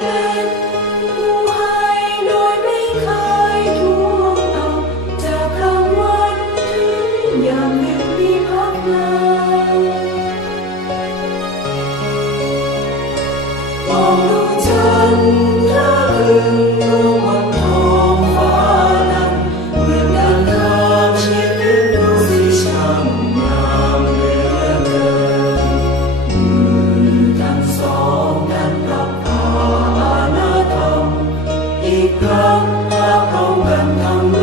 Música ta không cần thăm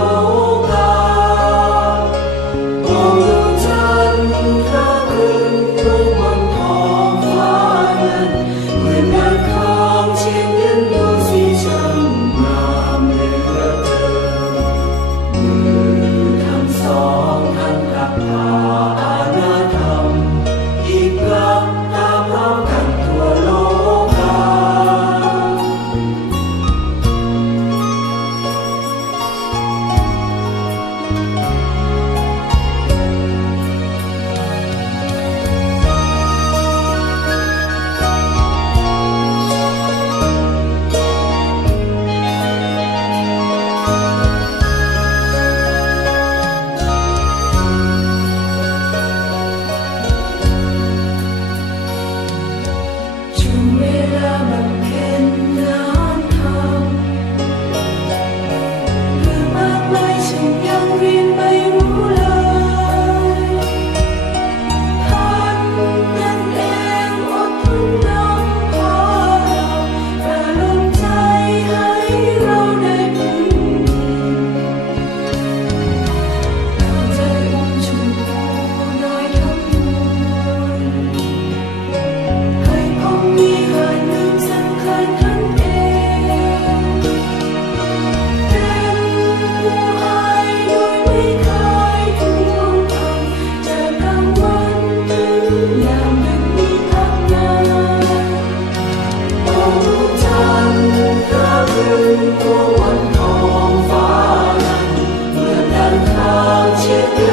te